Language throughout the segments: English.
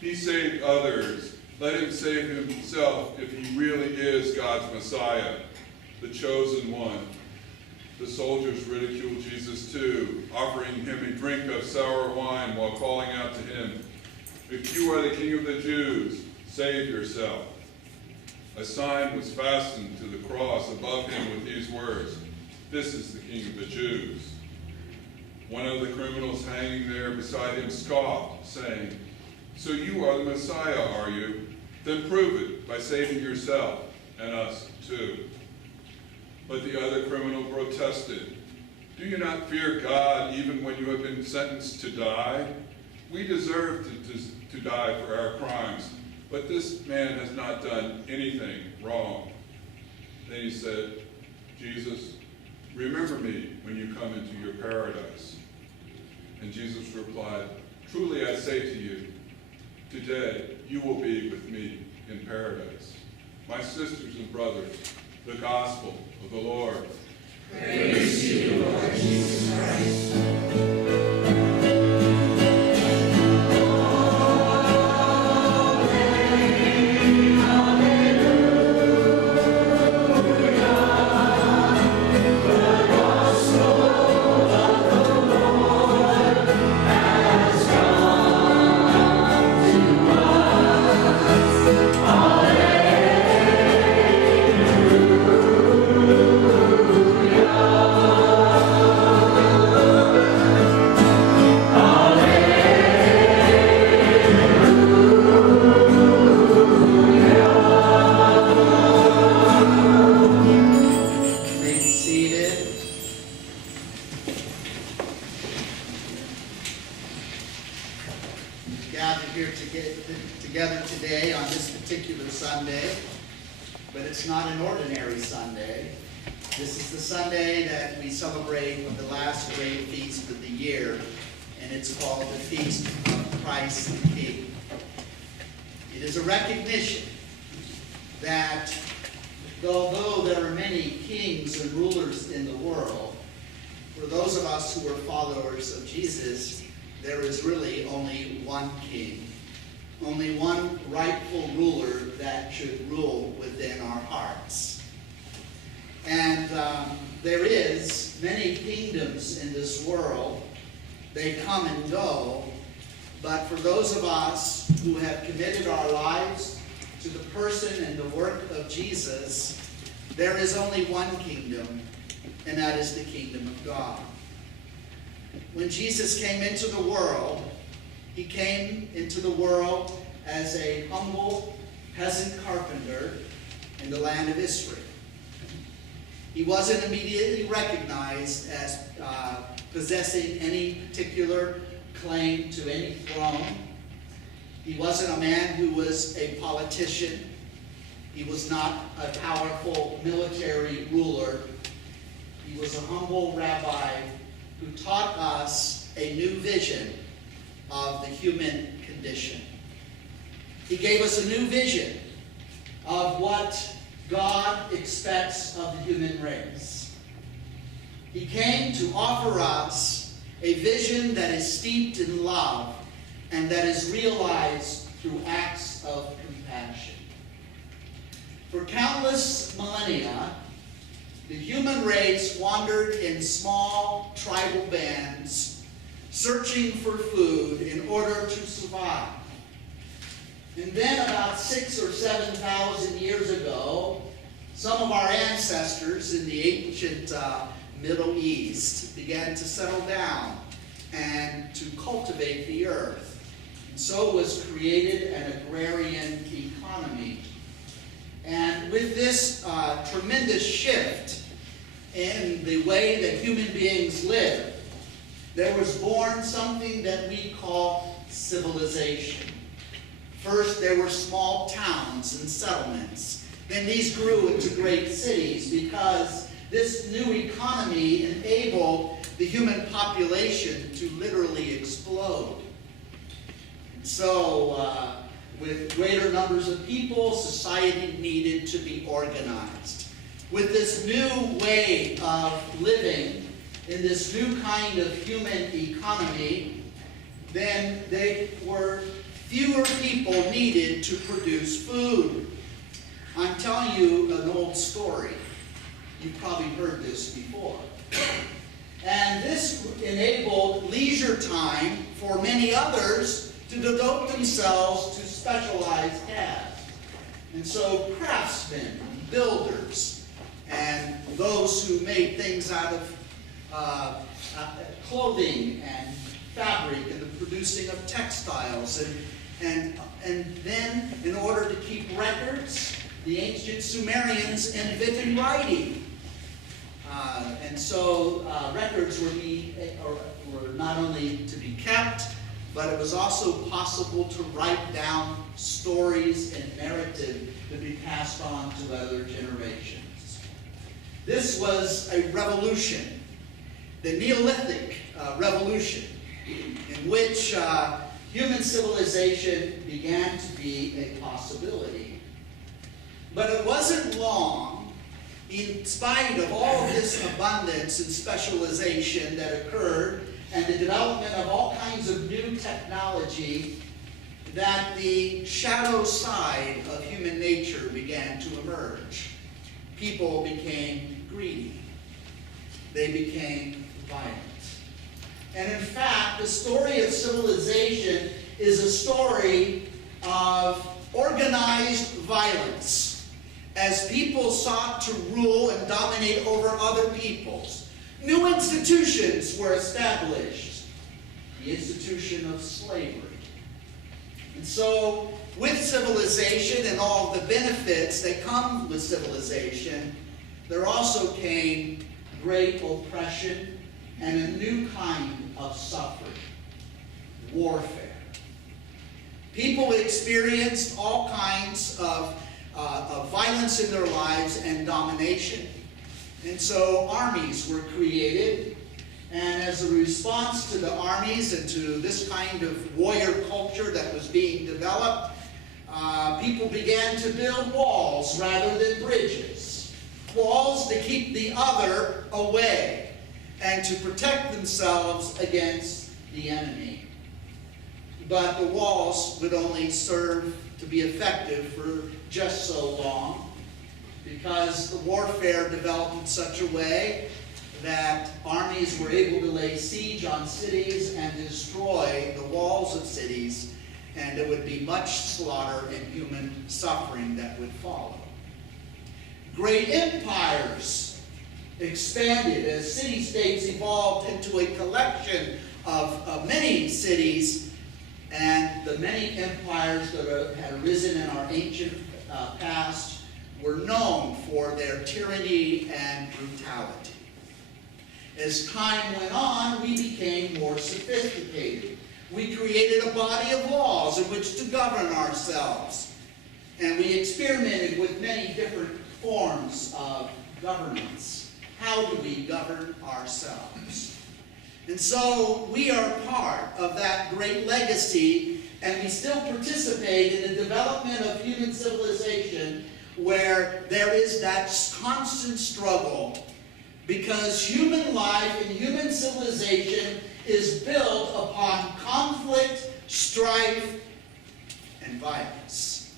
He saved others. Let him save himself if he really is God's Messiah, the chosen one. The soldiers ridiculed Jesus too, offering him a drink of sour wine while calling out to him, "If you are the King of the Jews, save yourself." A sign was fastened to the cross above him with these words, "This is the King of the Jews." One of the criminals hanging there beside him scoffed, saying, "So you are the Messiah, are you? Then prove it by saving yourself and us too." But the other criminal protested, "Do you not fear God even when you have been sentenced to die? We deserve to die for our crimes, but this man has not done anything wrong." Then he said, "Jesus, remember me when you come into your paradise." And Jesus replied, "Truly I say to you, today you will be with me in paradise." My sisters and brothers, the gospel of the Lord. Praise to you, Lord Jesus Christ. Together today on this particular Sunday, but it's not an ordinary Sunday. This is the Sunday that we celebrate the last great feast of the year, and it's called the Feast of Christ the King. It is a recognition that although there are many kings and rulers in the world, for those of us who are followers of Jesus, there is really only one king. Only one rightful ruler that should rule within our hearts. And there is many kingdoms in this world. They come and go. But for those of us who have committed our lives to the person and the work of Jesus, there is only one kingdom, and that is the kingdom of God. When Jesus came into the world, he came into the world as a humble peasant carpenter in the land of Israel. He wasn't immediately recognized as possessing any particular claim to any throne. He wasn't a man who was a politician. He was not a powerful military ruler. He was a humble rabbi who taught us a new vision of the human condition. He gave us a new vision of what God expects of the human race. He came to offer us a vision that is steeped in love and that is realized through acts of compassion. For countless millennia, the human race wandered in small tribal bands, searching for food in order to survive. And then about 6,000 or 7,000 years ago, some of our ancestors in the ancient Middle East began to settle down and to cultivate the earth. And so was created an agrarian economy. And with this tremendous shift in the way that human beings live, there was born something that we call civilization. First, there were small towns and settlements. Then these grew into great cities because this new economy enabled the human population to literally explode. And so, with greater numbers of people, society needed to be organized. With this new way of living, in this new kind of human economy, then they were fewer people needed to produce food. I'm telling you an old story. You've probably heard this before. And this enabled leisure time for many others to devote themselves to specialized tasks. And so craftsmen, builders, and those who made things out of clothing and fabric and the producing of textiles. And then, in order to keep records, the ancient Sumerians invented writing. And so records were not only to be kept, but it was also possible to write down stories and narrative to be passed on to other generations. This was a revolution, the Neolithic revolution, in which human civilization began to be a possibility. But it wasn't long, in spite of all of this abundance and specialization that occurred, and the development of all kinds of new technology, that the shadow side of human nature began to emerge. People became greedy. They became violent. And in fact, the story of civilization is a story of organized violence, as people sought to rule and dominate over other peoples. New institutions were established. The institution of slavery. And so, with civilization and all the benefits that come with civilization, there also came great oppression and a new kind of suffering. Warfare. People experienced all kinds of violence in their lives and domination. And so armies were created, and as a response to the armies and to this kind of warrior culture that was being developed, people began to build walls rather than bridges. Walls to keep the other away and to protect themselves against the enemy. But the walls would only serve to be effective for just so long, because the warfare developed in such a way that armies were able to lay siege on cities and destroy the walls of cities, and there would be much slaughter and human suffering that would follow. Great empires expanded as city-states evolved into a collection of many cities, and the many empires that had arisen in our ancient past were known for their tyranny and brutality. As time went on, we became more sophisticated. We created a body of laws in which to govern ourselves. And we experimented with many different forms of governance. How do we govern ourselves? And so we are part of that great legacy, and we still participate in the development of human civilization, where there is that constant struggle, because human life and human civilization is built upon conflict, strife, and violence.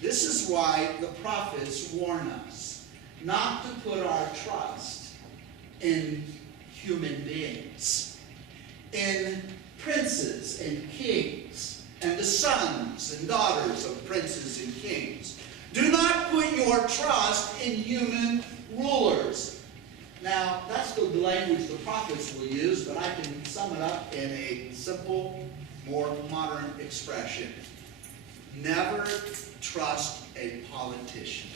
This is why the prophets warn us not to put our trust in human beings, in princes and kings, and the sons and daughters of princes and kings. Do not put your trust in human rulers. Now, that's the language the prophets will use, but I can sum it up in a simple, more modern expression. Never trust a politician.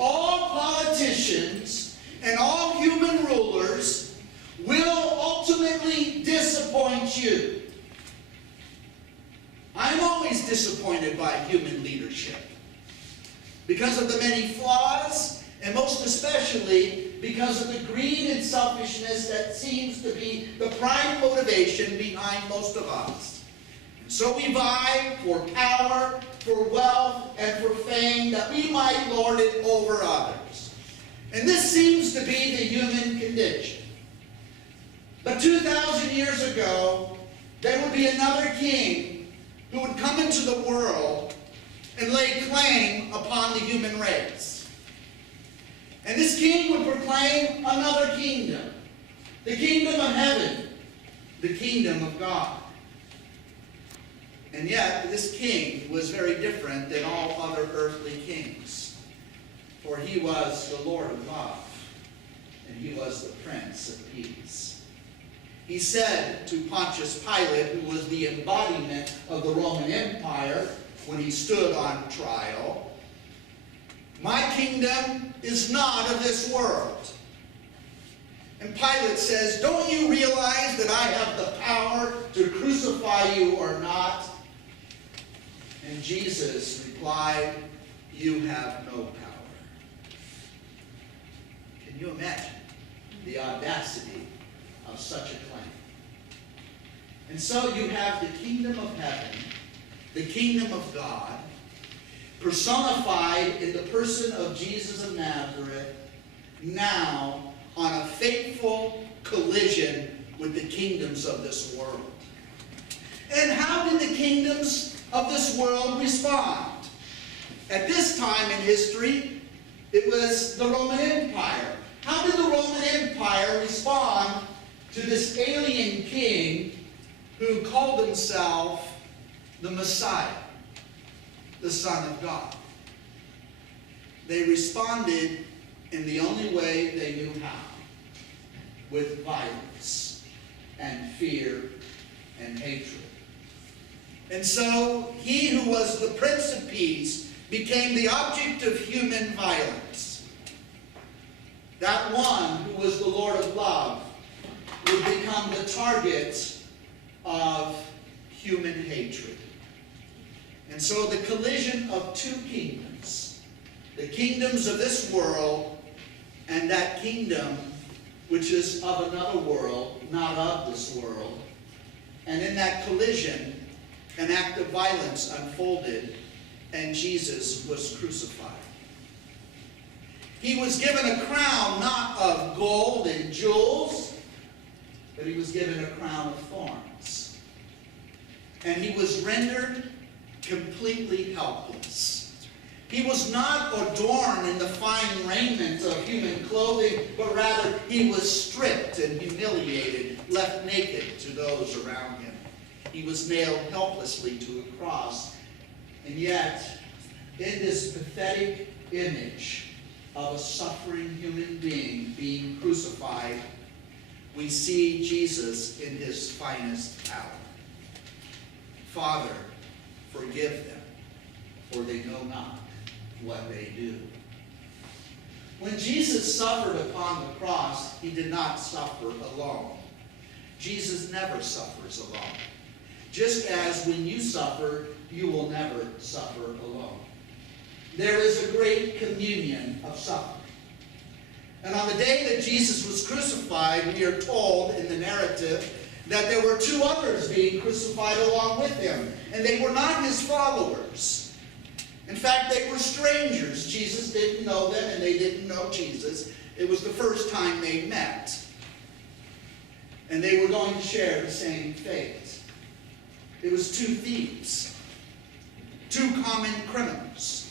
All politicians and all human rulers will ultimately disappoint you. I'm always disappointed by human leadership because of the many flaws, and most especially because of the greed and selfishness that seems to be the prime motivation behind most of us. So we vie for power, for wealth, and for fame, that we might lord it over others. And this seems to be the human condition. But 2,000 years ago, there would be another king who would come into the world and lay claim upon the human race. And this king would proclaim another kingdom, the kingdom of heaven, the kingdom of God. And yet, this king was very different than all other earthly kings. For he was the Lord of love, and he was the Prince of Peace. He said to Pontius Pilate, who was the embodiment of the Roman Empire when he stood on trial, "My kingdom is not of this world." And Pilate says, "Don't you realize that I have the power to crucify you or not?" And Jesus replied, "You have no power." Can you imagine the audacity of such a claim? And so you have the kingdom of heaven, the kingdom of God, personified in the person of Jesus of Nazareth, now on a fateful collision with the kingdoms of this world. And how did the kingdoms of this world respond? At this time in history, it was the Roman Empire. How did the Roman Empire respond to this alien king who called himself the Messiah, the Son of God? They responded in the only way they knew how, with violence and fear and hatred. And so he who was the Prince of Peace became the object of human violence. That one who was the Lord of love would become the target of human hatred. And so the collision of two kingdoms, the kingdoms of this world and that kingdom which is of another world, not of this world, and in that collision, an act of violence unfolded, and Jesus was crucified. He was given a crown not of gold and jewels, but he was given a crown of thorns. And he was rendered completely helpless. He was not adorned in the fine raiment of human clothing, but rather he was stripped and humiliated, left naked to those around him. He was nailed helplessly to a cross. And yet, in this pathetic image of a suffering human being being crucified, we see Jesus in his finest hour. "Father, forgive them, for they know not what they do." When Jesus suffered upon the cross, he did not suffer alone. Jesus never suffers alone. Just as when you suffer, you will never suffer alone. There is a great communion of suffering. And on the day that Jesus was crucified, we are told in the narrative that there were two others being crucified along with him. And they were not his followers. In fact, they were strangers. Jesus didn't know them and they didn't know Jesus. It was the first time they met. And they were going to share the same fate. It was two thieves, two common criminals.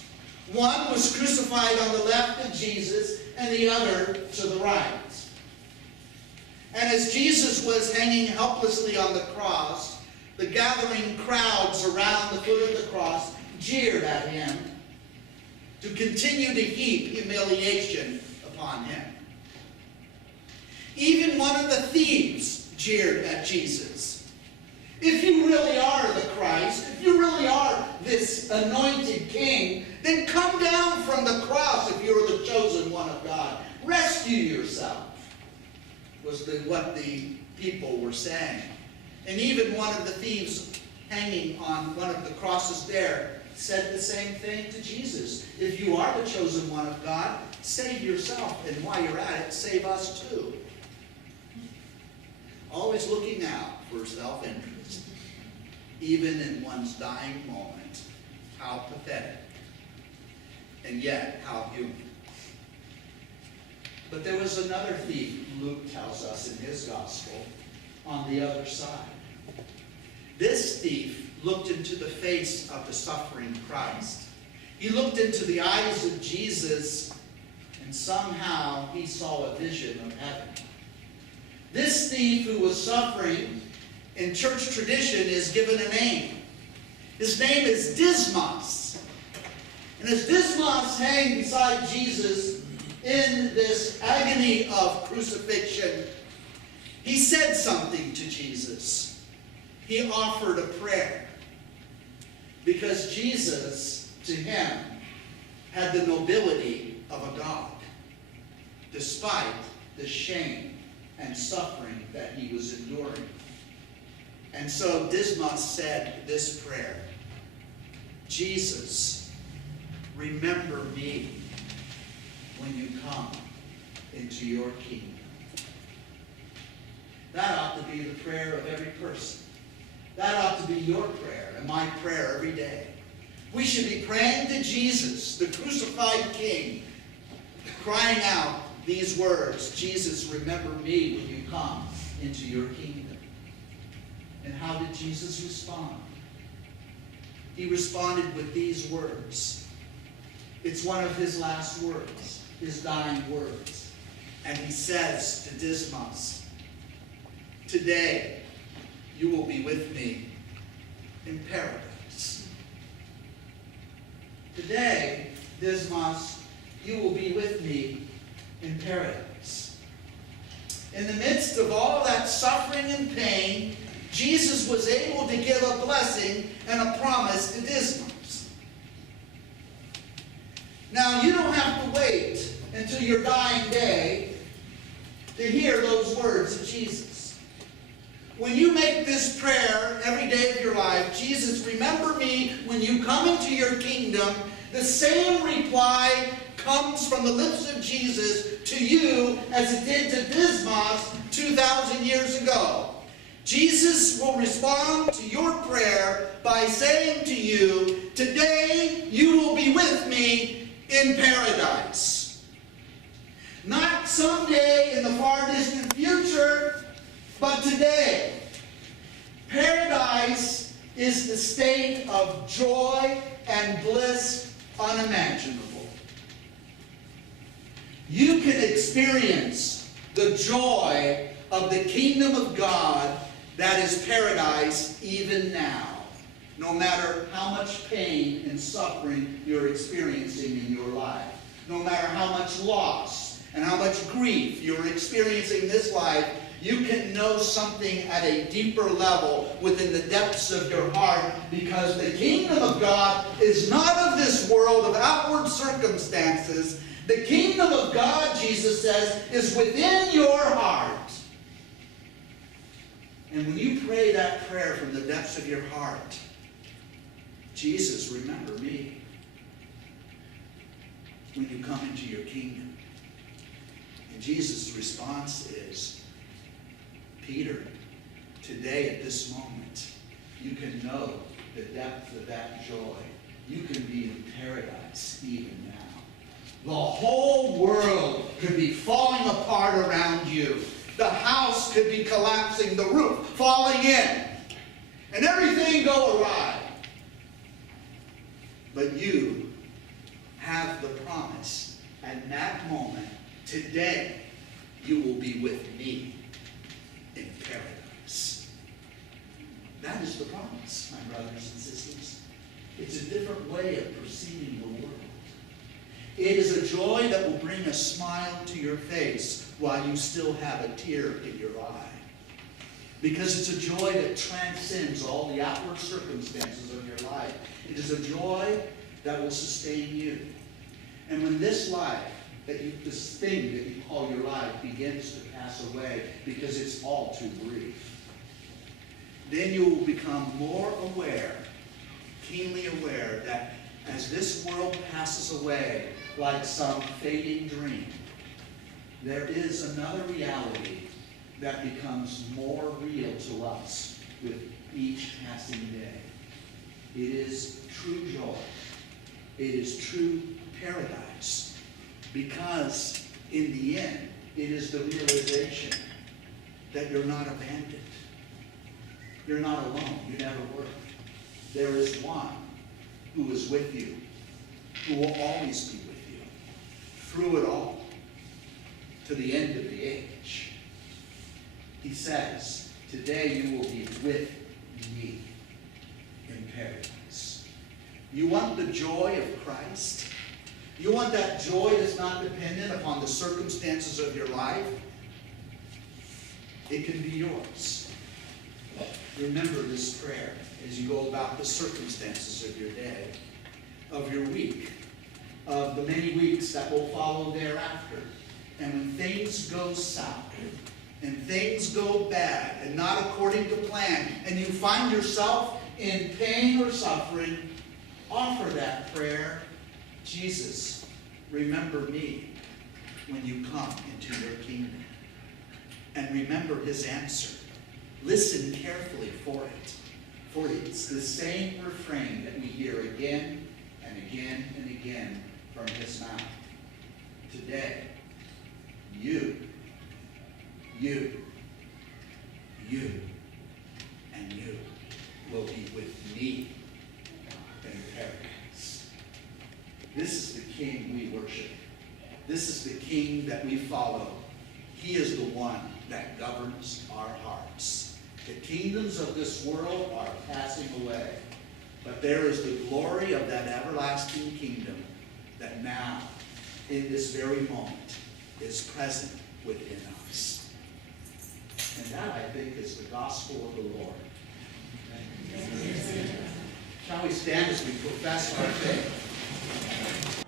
One was crucified on the left of Jesus and the other to the right. And as Jesus was hanging helplessly on the cross, the gathering crowds around the foot of the cross jeered at him to continue to heap humiliation upon him. Even one of the thieves jeered at Jesus. "If you really are the Christ, if you really are this anointed king, then come down from the cross if you're the chosen one of God. Rescue yourself," was what the people were saying. And even one of the thieves hanging on one of the crosses there said the same thing to Jesus. "If you are the chosen one of God, save yourself, and while you're at it, save us too." Always looking out for self-interest, even in one's dying moment. How pathetic, and yet how human. But there was another thief, Luke tells us in his gospel, on the other side. This thief looked into the face of the suffering Christ. He looked into the eyes of Jesus, and somehow he saw a vision of heaven. This thief who was suffering, in church tradition, is given a name. His name is Dismas. And as Dismas hanged beside Jesus in this agony of crucifixion, he said something to Jesus. He offered a prayer. Because Jesus, to him, had the nobility of a God, despite the shame and suffering that he was enduring. And so Dismas said this prayer: Jesus, remember me when you come into your kingdom. That ought to be the prayer of every person. That ought to be your prayer and my prayer every day. We should be praying to Jesus, the crucified King, crying out these words: Jesus, remember me when you come into your kingdom. And how did Jesus respond? He responded with these words. It's one of his last words, his dying words. And he says to Dismas, today you will be with me in paradise. Today, Dismas, you will be with me in paradise. In the midst of all that suffering and pain, Jesus was able to give a blessing and a promise to Dismas. Now, you don't have to wait until your dying day to hear those words of Jesus. When you make this prayer every day of your life, Jesus, remember me when you come into your kingdom, the same reply comes from the lips of Jesus to you as it did to Dismas 2,000 years ago. Jesus will respond to your prayer by saying to you, today you will be with me in paradise. Not someday in the far distant future, but today. Paradise is the state of joy and bliss unimaginable. You can experience the joy of the kingdom of God that is paradise even now, no matter how much pain and suffering you're experiencing in your life, no matter how much loss and how much grief you're experiencing in this life. You can know something at a deeper level within the depths of your heart, because the kingdom of God is not of this world of outward circumstances. The kingdom of God, Jesus says, is within your heart. And when you pray that prayer from the depths of your heart, Jesus, remember me when you come into your kingdom. And Jesus' response is, Peter, today at this moment, you can know the depth of that joy. You can be in paradise even now. The whole world could be falling apart around you. The house could be collapsing, the roof falling in, and everything go awry. But you have the promise at that moment, today you will be with me in paradise. That is the promise, my brothers and sisters. It's a different way of perceiving the world. It is a joy that will bring a smile to your face while you still have a tear in your eye. Because it's a joy that transcends all the outward circumstances of your life. It is a joy that will sustain you. And when this life, this thing that you call your life, begins to pass away, because it's all too brief, then you will become more aware, keenly aware, that as this world passes away like some fading dream, there is another reality that becomes more real to us with each passing day. It is true joy. It is true paradise. Because in the end, it is the realization that you're not abandoned. You're not alone. You never were. There is one who is with you, who will always be with you, through it all, to the end of the age. He says, today you will be with me in paradise. You want the joy of Christ? You want that joy that's not dependent upon the circumstances of your life? It can be yours. Remember this prayer as you go about the circumstances of your day, of your week, of the many weeks that will follow thereafter. And when things go south, and things go bad, and not according to plan, and you find yourself in pain or suffering, offer that prayer. Jesus, remember me when you come into your kingdom. And remember his answer. Listen carefully for it. For it's the same refrain that we hear again and again and again from his mouth. Today, you, and you will be with me in paradise. This is the King we worship. This is the King that we follow. He is the one that governs our hearts. The kingdoms of this world are passing away, but there is the glory of that everlasting kingdom that now, in this very moment, is present within us. And that, I think, is the gospel of the Lord. Shall we stand as we profess our faith?